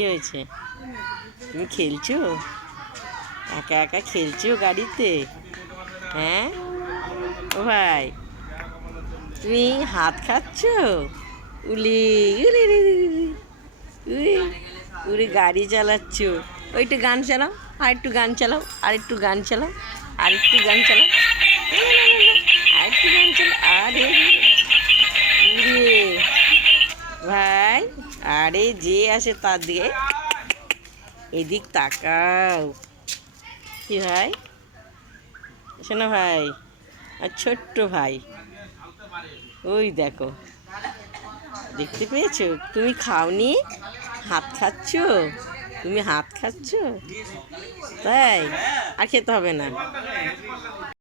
কি হয়েছে? তুমি খেলছো? একা একা খেলছো গাড়িতে? হ্যাঁ ও ভাই, তুমি হাত খাচ্ছ? উলি উলি উলি উলি উলি, উলি গাড়ি চালাচ্ছ। ওইটু গান চালাও, আর একটু গান চালাও, আর একটু গান চালাও, আর একটু গান চালাও, আর একটু গান চালাও। আরে উরে ভাই, আরে যে আসে তার দিকে এদিক তাকাও। কি ভাই? শোনো ভাই, আর ছোট্ট ভাই, ওই দেখো, দেখতে পেয়েছো? তুমি খাওনি, হাত খাচ্ছ, তুমি হাত খাচ্ছ, তাই আর খেতে হবে না।